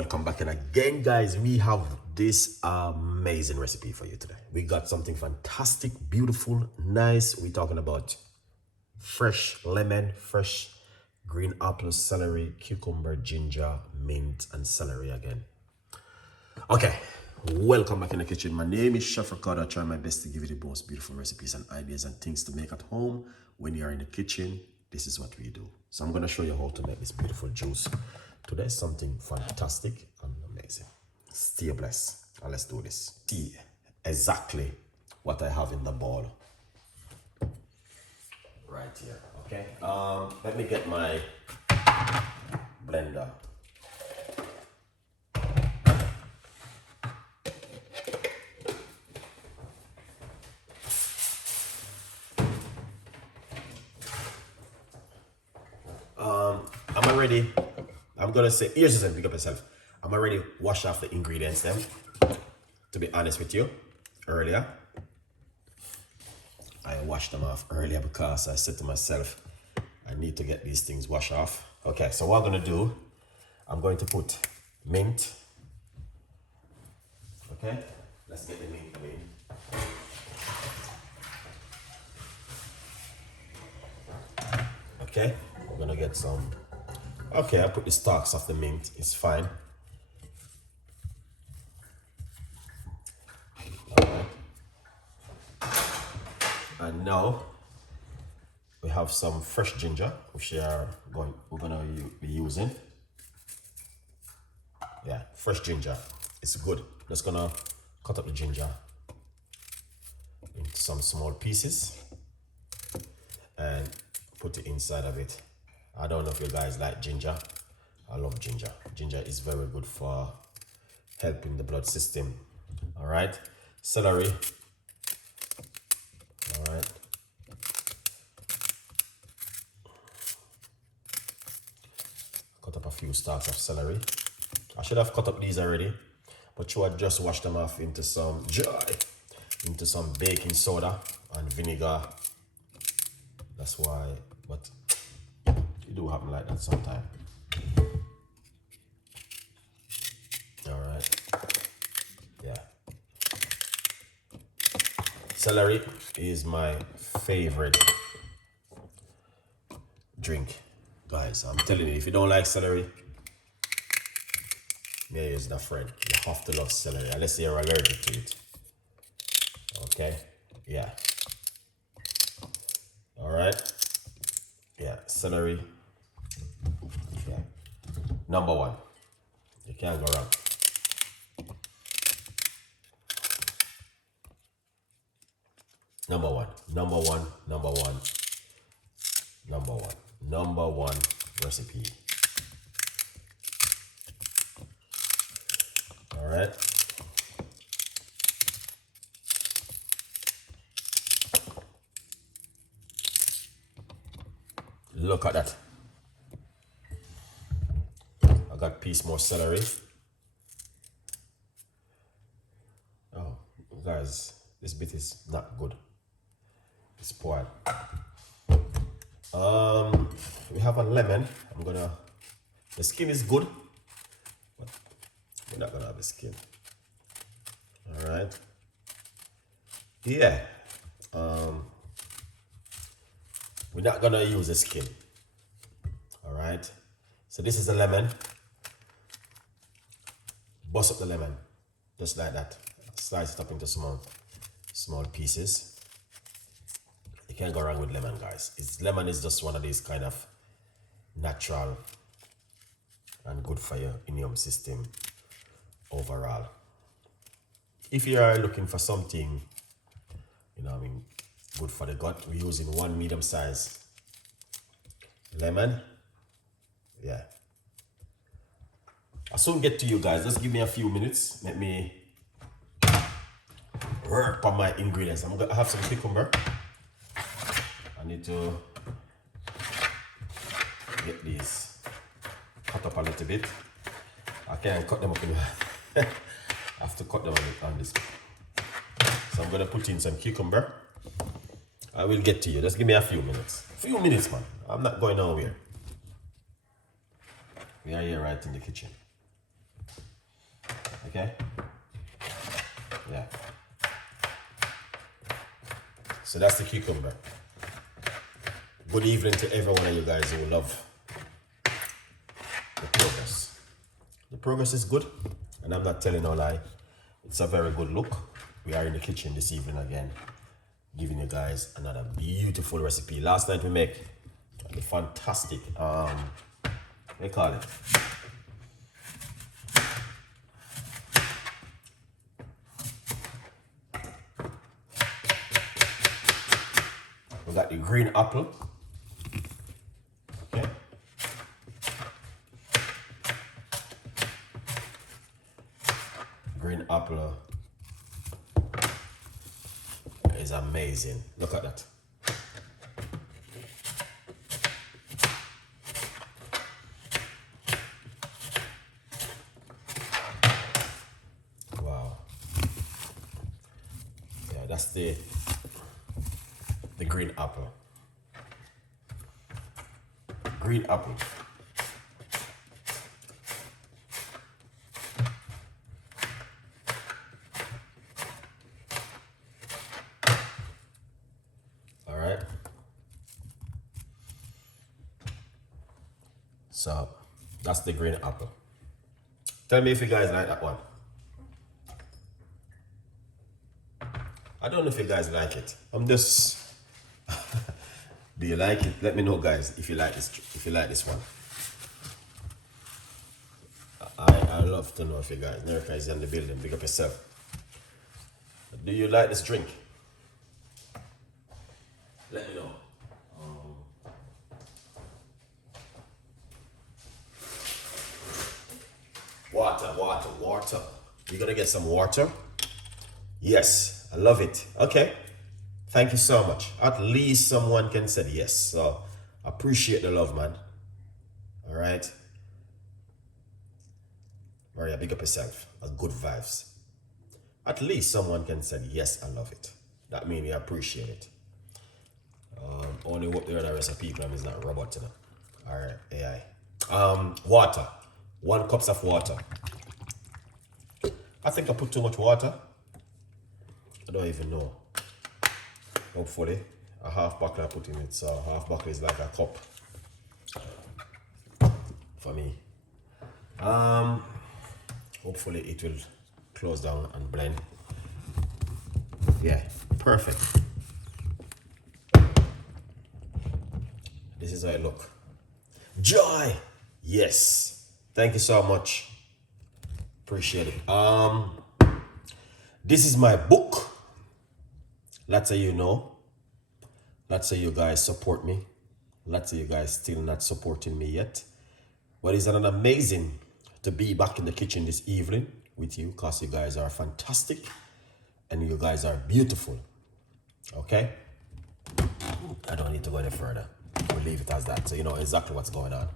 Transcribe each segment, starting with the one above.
Welcome back, and again guys, we have this amazing recipe for you today. We got something fantastic, beautiful, nice. We're talking about fresh lemon, fresh green apples, celery, cucumber, ginger, mint, and celery again. Okay, welcome back in the kitchen. My name is Chef Ricardo. I try my best to give you the most beautiful recipes and ideas and things to make at home. When you're in the kitchen, this is what we do. So I'm going to show you how to make this beautiful juice. Today is something fantastic and amazing. Stay blessed, and let's do this. See exactly what I have in the bowl right here. Okay, let me get my blender. I'm already, I'm gonna say, here's just pick up yourself. I'm already washed off the ingredients then. To be honest with you, earlier. I washed them off earlier because I said to myself, I need to get these things washed off. Okay, so what I'm gonna do, I'm going to put mint. Okay, let's get the mint in. Okay, we're gonna get some. Okay, I put the stalks of the mint, it's fine. Alright. And now we have some fresh ginger, which we're gonna be using. Yeah, fresh ginger. It's good. Just gonna cut up the ginger into some small pieces and put it inside of it. I don't know if you guys like ginger. I love ginger. Ginger is very good for helping the blood system. All right, celery. All right. Cut up a few stalks of celery. I should have cut up these already, but you would just wash them off into some baking soda and vinegar. That's why, but it do happen like that sometimes. All right. Yeah. Celery is my favorite drink, guys. I'm telling you, if you don't like celery, yeah, it's not friend. You have to love celery unless you're allergic to it. Okay. Yeah. All right. Yeah, celery. Yeah. Number one. You can't go wrong. Number one. Number one. Number one. Number one. Number one recipe. All right. Look at that. I got a piece more celery. Oh, guys, this bit is not good. It's spoiled. We have a lemon. The skin is good, but we're not gonna have the skin. All right. Yeah. We're not gonna use the skin. All right. So this is a lemon. Bust up the lemon, just like that. Slice it up into small pieces. You can't go wrong with lemon, guys. Lemon is just one of these kind of natural and good for your immune system overall. If you are looking for something, good for the gut, we're using one medium-sized lemon. Yeah. I'll soon get to you guys. Just give me a few minutes. Let me work on my ingredients. I'm gonna have some cucumber. I need to get these cut up a little bit. I can't cut them up in I have to cut them on this. So I'm gonna put in some cucumber. I will get to you. Just give me a few minutes. Few minutes, man. I'm not going nowhere. We are here right in the kitchen. Okay. Yeah. So that's the cucumber. Good evening to every one of you guys who love the progress. The progress is good, and I'm not telling no lie. It's a very good look. We are in the kitchen this evening again, giving you guys another beautiful recipe. Last night we make the fantastic, what do you call it? We got the green apple. Okay. Green apple is amazing. Look at that. Wow. Yeah, that's the green apple. Green apple. All right. So that's the green apple. Tell me if you guys like that one. I don't know if you guys like it. I'm just. Do you like it? Let me know, guys, if you like this. If you like this one. I love to know if you guys. Nerka is in the building. Big up yourself. Do you like this drink? Let me know. Water. You gonna get some water? Yes, I love it. Okay. Thank you so much. At least someone can say yes. So appreciate the love, man. All right. Maria, big up yourself. Good vibes. At least someone can say yes, I love it. That means you appreciate it. Only what the other recipe plan is not robot, you know. All right, AI. Water. 1 cup of water. I think I put too much water. I don't even know. Hopefully, a half buckle I put in it. So half buckle is like a cup for me. Hopefully it will close down and blend. Yeah, perfect. This is how it look. Joy. Yes. Thank you so much. Appreciate it. This is my book. Lots of you know. Lots of you guys support me. Lots of you guys still not supporting me yet. But it's an amazing to be back in the kitchen this evening with you, because you guys are fantastic and you guys are beautiful. Okay? I don't need to go any further. We'll leave it as that, so you know exactly what's going on.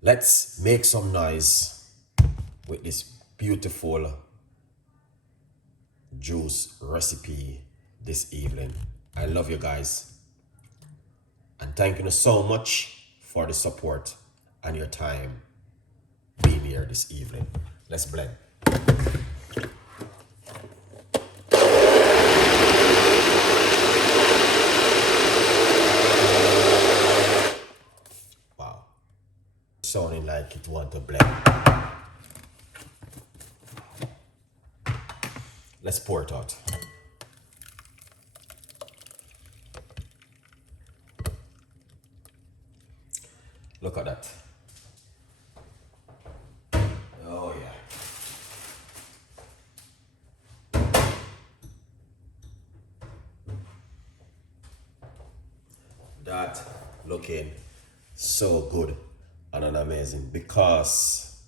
Let's make some noise with this beautiful juice recipe this evening. I love you guys, and thank you so much for the support and your time being here this evening. Let's blend. Wow, sounding like it want to blend. Let's pour it out. Look at that. Oh yeah. That looking so good and amazing, because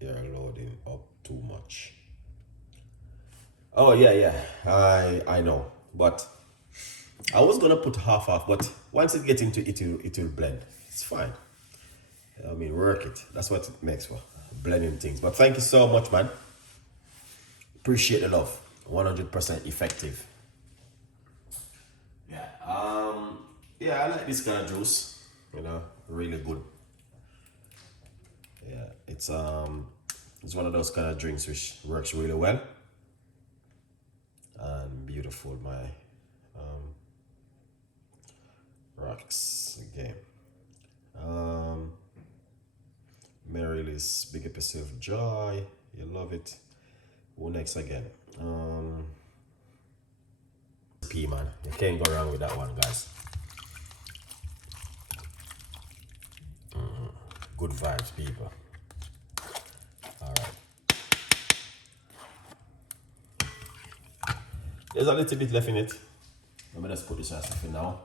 you're loading up too much. Oh yeah, I know, but I was gonna put half, but once it gets into it, it will blend. It's fine. I mean, work it. That's what it makes for, blending things. But thank you so much, man. Appreciate the love. 100% effective. Yeah, I like this kind of juice. You know, really good. Yeah. It's one of those kind of drinks which works really well. And beautiful, my rocks again. Marylis, big episode of joy. You love it. Who next again? Recipe, man. You can't go wrong with that one, guys. Good vibes, people. All right. There's a little bit left in it. Let me just put this aside for now.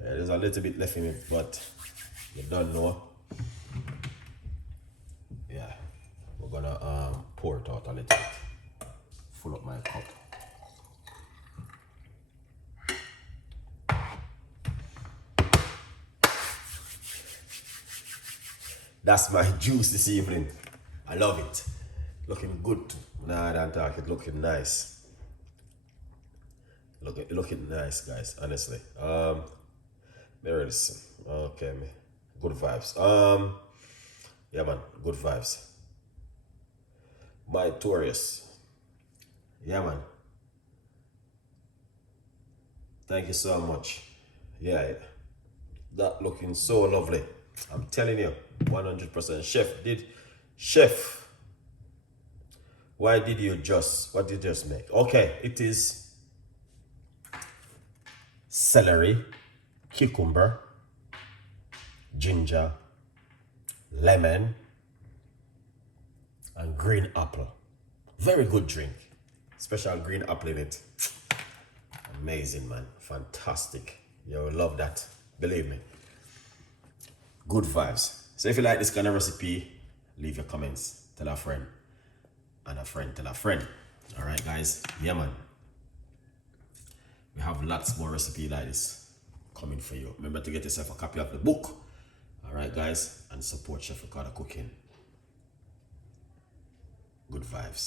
Yeah, there's a little bit left in it, but you don't know. Yeah, we're gonna pour it out a little bit. Full up my cup. That's my juice this evening. I love it. Looking good. Nah, I don't talk. It looking nice. Looking nice, guys. Honestly. There it is. Okay, good vibes. Yeah, man. Good vibes. My Taurus. Yeah, man. Thank you so much. Yeah, that looking so lovely. I'm telling you, 100%. Chef, what did you just make? Okay, it is celery, cucumber, ginger, lemon, and green apple. Very good drink. Special green apple in it. Amazing, man. Fantastic. You'll love that. Believe me. Good vibes. So if you like this kind of recipe, leave your comments. Tell a friend. And a friend tell a friend. Alright, guys. Yeah, man. We have lots more recipe like this coming for you. Remember to get yourself a copy of the book. Alright, guys. And support Chef Ricardo Cooking. Good vibes.